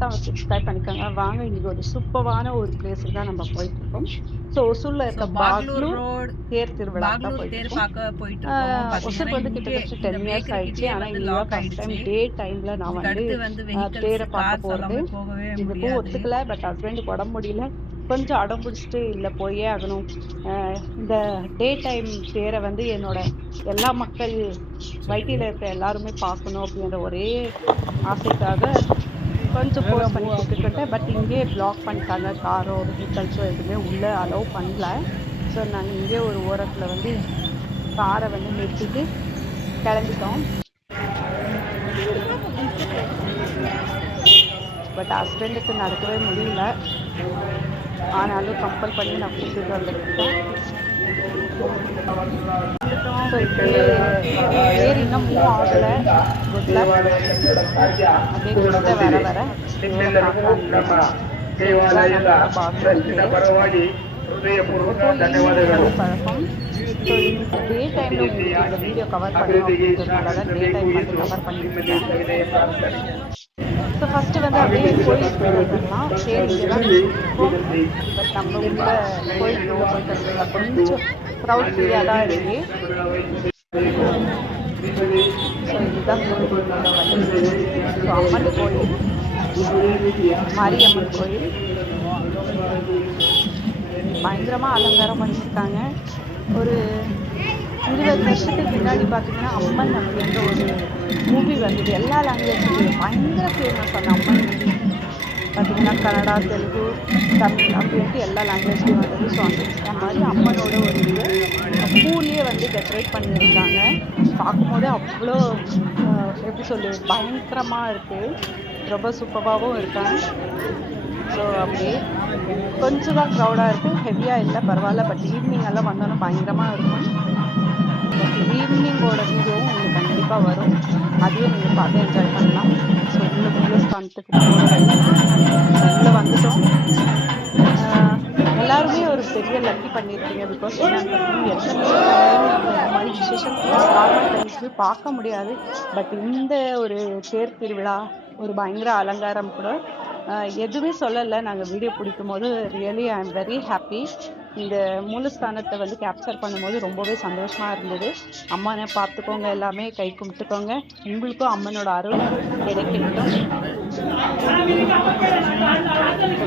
மறக்காம சப்ஸ்கிரைப் பண்ணிக்கோங்க. வாங்க இன்னைக்கு ஒரு சூப்பரான ஒரு பிளேஸுக்கு தான் நம்ம போயிட்டுருக்கோம். ஸோ ஒசூரில் ஸோ இருக்க பாக்லூர் பாக்லூர் ரோடு தேர் திருவிழாக்கு தான் பாக்லூர் தேர் போயிட்டுருக்கோம். பார்க்க போயிட்டுருக்கோம். பார்த்தீங்கன்னா, ஒசூருக்கு வந்து இங்கே கிட்டத்தட்ட இந்த 10 இயர்ஸ் ஆயிடுச்சு. பேக்கரிக்கிட்டே ஆனால் வந்து இன்னைக்கு தான் லாக் ஃபஸ்ட் டைம் ஆயிடுச்சு. டே டைமில் நான் இதுக்கு வந்து அடுத்து வந்து வெஹிக்கல்ஸ், தேரை பார்க்க கார்ஸ் போகிறது. எல்லாமே போகவே இதுக்கும் முடியாது. ஒத்துக்கல, பட் ஹஸ்பண்டுக்கு உடம்பு முடியல. கொஞ்சம் அடம் பிடிச்சிட்டு இல்லை போயே ஆகணும். இந்த டே டைம் தேரை வந்து என்னோட எல்லா மக்கள் வைட்டியில் இருக்கிற எல்லாருமே பார்க்கணும் அப்படின்ற ஒரே ஆசைக்காக கொஞ்சம் ஃபோர்ஸ் பண்ணி கூப்பிட்டுக்கிட்டேன். பட் இங்கே பிளாக் பண்ணிட்டாங்க. காரோ வெஹிக்கல்ஸோ எதுவுமே உள்ளே அலோவ் பண்ணல. ஸோ நாங்கள் இங்கே ஒரு ஓரத்தில் வந்து காரை வந்து நிறுத்திட்டு கிளம்பிட்டோம். பட் ஹஸ்பண்டுக்கு நடக்கவே முடியல. ஆனாலும் கம்பல் பண்ணி நான் கூப்பிட்டு வந்துருக்கேன். ஸோ இப்படியே ஏறி இன்னும் மூவ் ஆகலை. குட்ல அப்படியே கிட்ட வர வர பழக்கம். ஸோ டே டைமில் உங்களுக்கு இந்த வீடியோ கவர் பண்ணணும் அப்படின்றதுனால தான் டே டைம் மட்டும் கவர் பண்ணியிருக்கேன். ஸோ ஃபஸ்ட்டு வந்து அப்படியே கோயிலுக்கு வந்துடலாம். சரி இங்கே தான் இருக்கும். பட் நம்ம உள்ள கோயிலுக்குள்ளே போயிட்டு வந்துடலாம். கொஞ்சம் க்ரௌட் ஃப்ரீயாக தான் இருக்கு. ஸோ இதுதான் கோயிலுக்குள்ள வந்து ஸோ அம்மன் கோயில், மாரியம்மன் கோயில் பயங்கரமாக அலங்காரம் பண்ணியிருக்காங்க. ஒரு 20 வருஷத்துக்கு முன்னாடி பார்த்தீங்கன்னா அம்மன் அப்படின்ற ஒரு மூவி வந்தது. எல்லா லாங்குவேஜ்லையும் பயங்கர ஃபேமஸ் அந்த அம்மன் மூவி. பார்த்தீங்கன்னா கன்னடா, தெலுங்கு, தமிழ் அப்படின்ட்டு எல்லா லாங்குவேஜ்லேயும் வந்தது. ஸோ அந்த மாதிரி அம்மனோட ஒரு இது பூலேயே வந்து டெக்கரேட் பண்ணியிருக்காங்க. பார்க்கும்போது அவ்வளோ எப்படி சொல்லு பயங்கரமாக இருக்குது. ரொம்ப சூப்பராகவும் இருக்காங்க. ஸோ அப்படியே கொஞ்சம் தான் க்ரௌடாக இருக்குது, ஹெவியாக இல்லை, பரவாயில்ல. பட் ஈவினிங் எல்லாம் வந்தோன்னா பயங்கரமாக இருக்கும். ஈவினிங்கோட வீடியோவும் உங்களுக்கு கண்டிப்பாக வரும். அதையும் நீங்கள் பார்த்து என்ஜாய் பண்ணலாம். ஸோ உள்ள மூலஸ்தானத்துக்கு உள்ளே வந்துட்டோம். எல்லாருமே ஒரு பெரிய லக்கி பண்ணியிருக்கீங்க. பிகாஸ் எத்தனை இந்த மாதிரி விசேஷம் நார்மல் டைம்ஸ்லேயே பார்க்க முடியாது. பட் இந்த ஒரு தேர் திருவிழா ஒரு பயங்கர அலங்காரம் கூட எதுவுமே சொல்லலை. நாங்கள் வீடியோ பிடிக்கும் போது really I am very happy. இந்த மூலஸ்தானத்தை வந்து கேப்சர் பண்ணும்போது ரொம்பவே சந்தோஷமாக இருந்தது. அம்மானை பார்த்துக்கோங்க, எல்லாமே கை கும்பிட்டுக்கோங்க. உங்களுக்கும் அம்மனோட அருள் கிடைக்கட்டும்.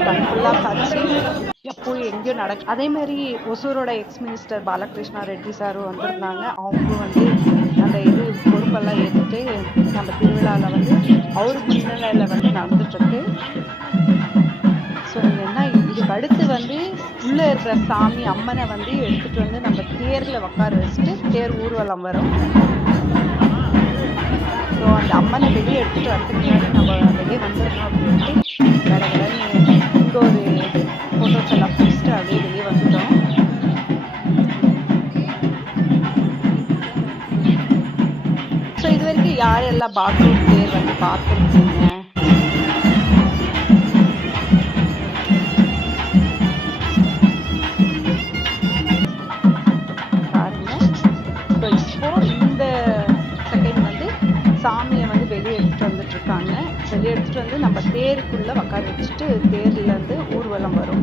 கண்ஃபுல்லாக காட்சி எப்போயும் எங்கேயும் அதேமாரி ஒசூரோட எக்ஸ் மினிஸ்டர் பாலகிருஷ்ணா ரெட்டி சாரும் வந்திருந்தாங்க. அவங்களும் வந்து அந்த இது பொறுப்பெல்லாம் ஏற்றுட்டு நம்ம திருவிழாவில் வந்து அவருக்கு முன்னிலையில் வந்து நடந்துட்டுருக்கு. ஸோ நீங்கள் என்ன இதுக்கு அடுத்து வந்து உள்ளே இருக்கிற சாமி அம்மனை வந்து எடுத்துகிட்டு வந்து நம்ம தேரில் உட்கார வச்சுட்டு தேர் ஊர்வலம் வரும். ஸோ அந்த அம்மனை வெளியே எடுத்துகிட்டு வரதுக்கு முன்னாடி நம்ம வெளியே வந்துடணும் அப்படின்ட்டு வேற இங்கே ஒரு ஃபோட்டோஸ் எல்லாம் பிடிச்சிட்டு அப்படியே வெளியே வந்துட்டோம். ஸோ இது வரைக்கும் யாரெல்லாம் பாக்லூர் தேர் வந்து பார்த்துருக்கீங்க? சாமியை வந்து வெளியே எடுத்துகிட்டு வந்துட்டுருக்காங்க. வெளியே எடுத்துகிட்டு வந்து நம்ம தேருக்குள்ளே உட்கார வச்சுட்டு தேர்லேருந்து ஊர்வலம் வரும்.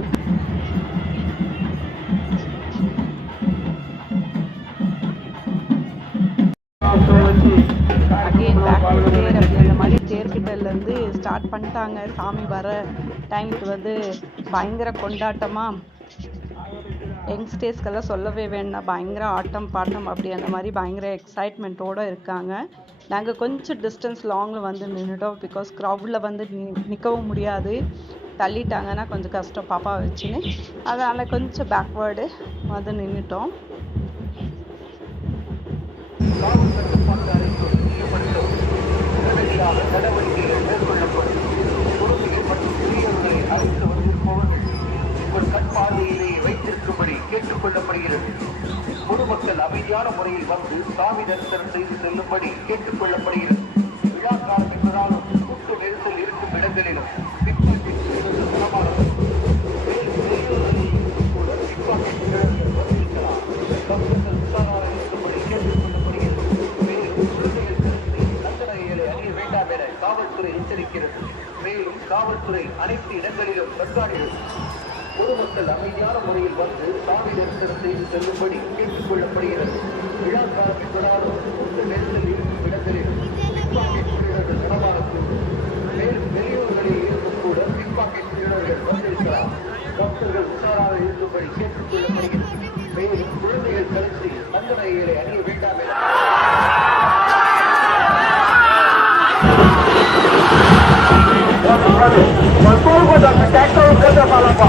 அகெயின் பேக் டு தேர் அப்படின்ற மாதிரி தேர்கிட்டலேருந்து ஸ்டார்ட் பண்ணிட்டாங்க. சாமி வர டைமுக்கு வந்து பயங்கர கொண்டாட்டமாக யங்ஸ்டர்ஸ்க்கெல்லாம் சொல்லவே வேண்டாம். பயங்கர ஆட்டம் பாட்டம் அப்படி அந்த மாதிரி பயங்கர எக்ஸைட்மெண்ட்டோடு இருக்காங்க. நாங்கள் கொஞ்சம் டிஸ்டன்ஸ் லாங்கில் வந்து நின்றுட்டோம். பிகாஸ் க்ரௌடில் வந்து நிற்கவும் முடியாது, தள்ளிட்டாங்கன்னா கொஞ்சம் கஷ்டம் பாப்பா வச்சுன்னு. அதனால் கொஞ்சம் பேக்வேர்டு வந்து நின்றுட்டோம். கேட்டுக்கொள்ளப்படுகிறது. பொதுமக்கள் அமைதியான முறையில் வந்து சாமி தரிசனம் செய்து செல்லும்படி கேட்டுக்கொள்ளப்படுகிறது. விழா காலம் என்பதாலும் கூட்டு நெரிசல் இருக்கும் இடங்களிலும் காவல்துறை எச்சரிக்கிறது. மேலும் காவல்துறை காவல்துறை அனைத்து இடங்களிலும் கண்காணிக்கும். பொதுமக்கள் அமைதியான முறையில் வந்து சாமி தரிசனம் செய்து செல்லும்படி கேட்டுக் கொள்ளப்படுகிறது. விழா காலத்தினாலும் கூட்ட நெரிசல் இருக்கும் இடங்களில் பிக்பாக்கெட் திருடர்கள் நடமாடக்கூடும். மேலும் வெளியூர்களில் இருந்தும் கூட பிக்பாக்கெட் திருடர்கள் வந்திருக்கலாம். பக்தர்கள் உஷாராக இருக்கும்படி கேட்டுக் கொள்ளப்படுகிறது. மேலும் குழந்தைகள் கழுத்தில் தங்கநகைகளை அணிய வேண்டாம் என Mas como vou dar? Quer que eu cante a fala, pá?